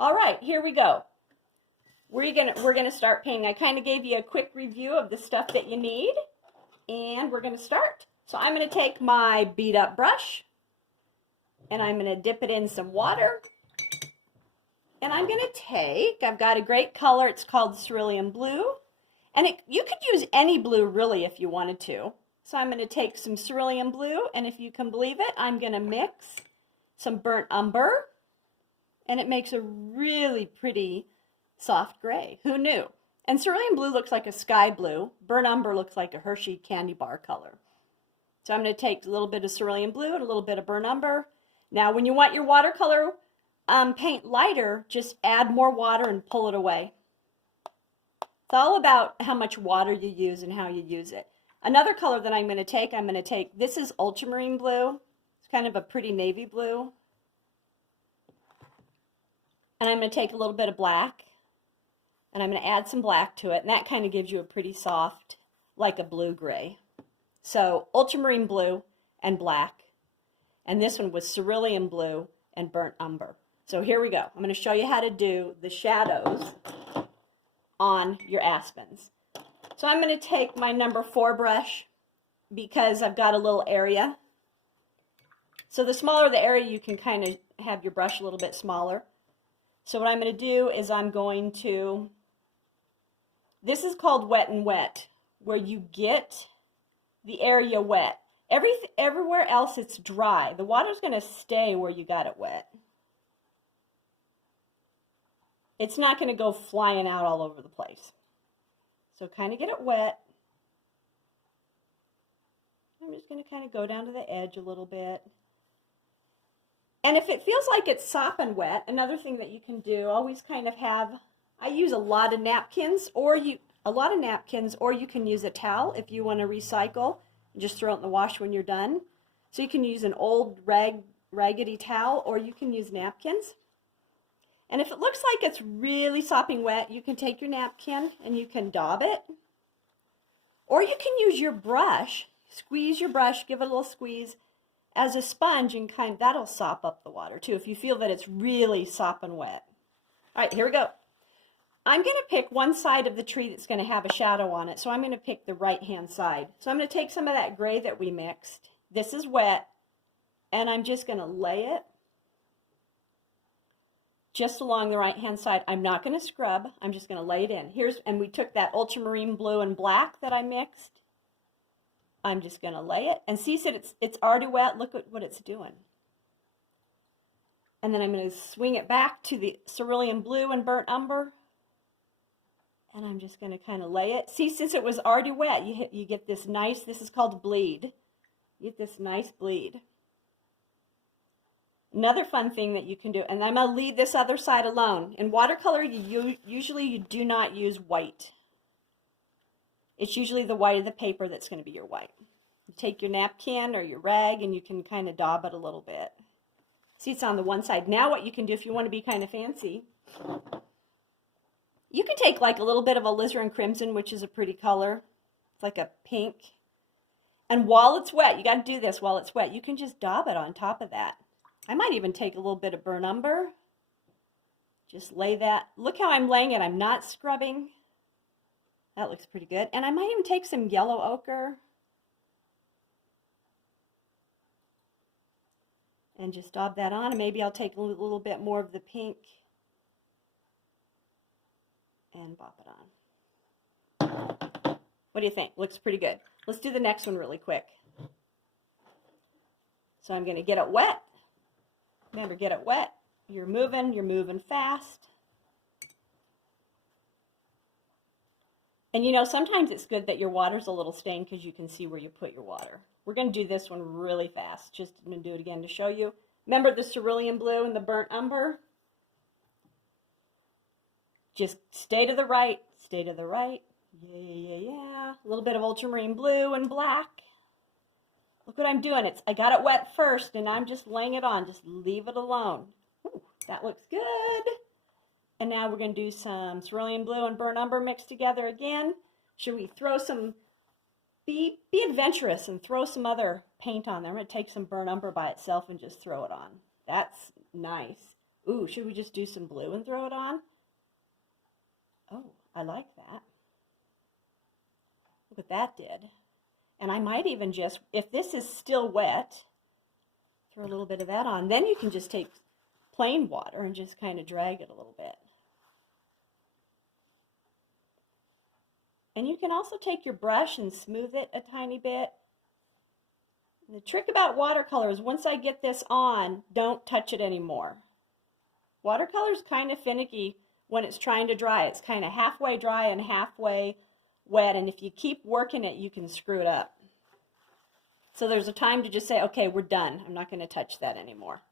All right, here we go. We're gonna start painting. I kind of gave you a quick review of the stuff that you need, and we're gonna start. So I'm gonna take my beat up brush, and I'm gonna dip it in some water, and I'm gonna take, I've got a great color, it's called cerulean blue, and you could use any blue really if you wanted to. So I'm gonna take some cerulean blue, and if you can believe it, I'm gonna mix some burnt umber, and it makes a really pretty soft gray. Who knew? And cerulean blue looks like a sky blue. Burnt umber looks like a Hershey candy bar color. So I'm going to take a little bit of cerulean blue and a little bit of burnt umber. Now, when you want your watercolor paint lighter, just add more water and pull it away. It's all about how much water you use and how you use it. Another color that I'm going to take, this is ultramarine blue. It's kind of a pretty navy blue. And I'm going to take a little bit of black, and I'm going to add some black to it, and that kind of gives you a pretty soft, like a blue-gray. So ultramarine blue and black, and this one was cerulean blue and burnt umber. So here we go. I'm going to show you how to do the shadows on your aspens. So I'm going to take my number 4 brush because I've got a little area. So the smaller the area, you can kind of have your brush a little bit smaller. So what I'm going to do is this is called wet and wet, where you get the area wet. Everywhere else it's dry. The water's going to stay where you got it wet. It's not going to go flying out all over the place. So kind of get it wet. I'm just going to kind of go down to the edge a little bit. And if it feels like it's sopping wet, another thing that you can do, always kind of have, I use a lot of napkins, or you can use a towel if you want to recycle, and just throw it in the wash when you're done. So you can use an old raggedy towel, or you can use napkins. And if it looks like it's really sopping wet, you can take your napkin and you can daub it. Or you can use your brush, squeeze your brush, give it a little squeeze, as a sponge, and that'll sop up the water too if you feel that it's really sopping wet. All right, here we go. I'm going to pick one side of the tree that's going to have a shadow on it, so I'm going to pick the right-hand side. So I'm going to take some of that gray that we mixed. This is wet, and I'm just going to lay it just along the right-hand side. I'm not going to scrub. I'm just going to lay it in. And we took that ultramarine blue and black that I mixed. I'm just going to lay it, and see that it's already wet. Look at what it's doing. And then I'm going to swing it back to the cerulean blue and burnt umber, and I'm just going to kind of lay it. See, since it was already wet, you get this nice, this is called bleed. You get this nice bleed. Another fun thing that you can do, and I'm going to leave this other side alone. In watercolor, usually you do not use white. It's usually the white of the paper that's going to be your white. You take your napkin or your rag and you can kind of daub it a little bit. See, it's on the one side. Now what you can do if you want to be kind of fancy, you can take like a little bit of alizarin crimson, which is a pretty color. It's like a pink. And while it's wet, you got to do this while it's wet, you can just daub it on top of that. I might even take a little bit of burnt umber. Just lay that. Look how I'm laying it. I'm not scrubbing. That looks pretty good. And I might even take some yellow ochre and just daub that on. And maybe I'll take a little bit more of the pink and bop it on. What do you think? Looks pretty good. Let's do the next one really quick. So I'm going to get it wet. Remember, get it wet. You're moving fast. And you know, sometimes it's good that your water's a little stained because you can see where you put your water. We're going to do this one really fast. Just I'm going to do it again to show you. Remember the cerulean blue and the burnt umber? Just stay to the right, stay to the right. Yeah. A little bit of ultramarine blue and black. Look what I'm doing. I got it wet first, and I'm just laying it on. Just leave it alone. Ooh, that looks good. And now we're going to do some cerulean blue and burnt umber mixed together again. Should we throw some, be adventurous and throw some other paint on there. I'm going to take some burnt umber by itself and just throw it on. That's nice. Ooh, should we just do some blue and throw it on? Oh, I like that. Look what that did. And I might even just, if this is still wet, throw a little bit of that on. Then you can just take plain water and just kind of drag it a little bit. And you can also take your brush and smooth it a tiny bit. And the trick about watercolor is once I get this on, don't touch it anymore. Watercolor is kind of finicky when it's trying to dry. It's kind of halfway dry and halfway wet, and if you keep working it, you can screw it up. So there's a time to just say, okay, we're done. I'm not going to touch that anymore.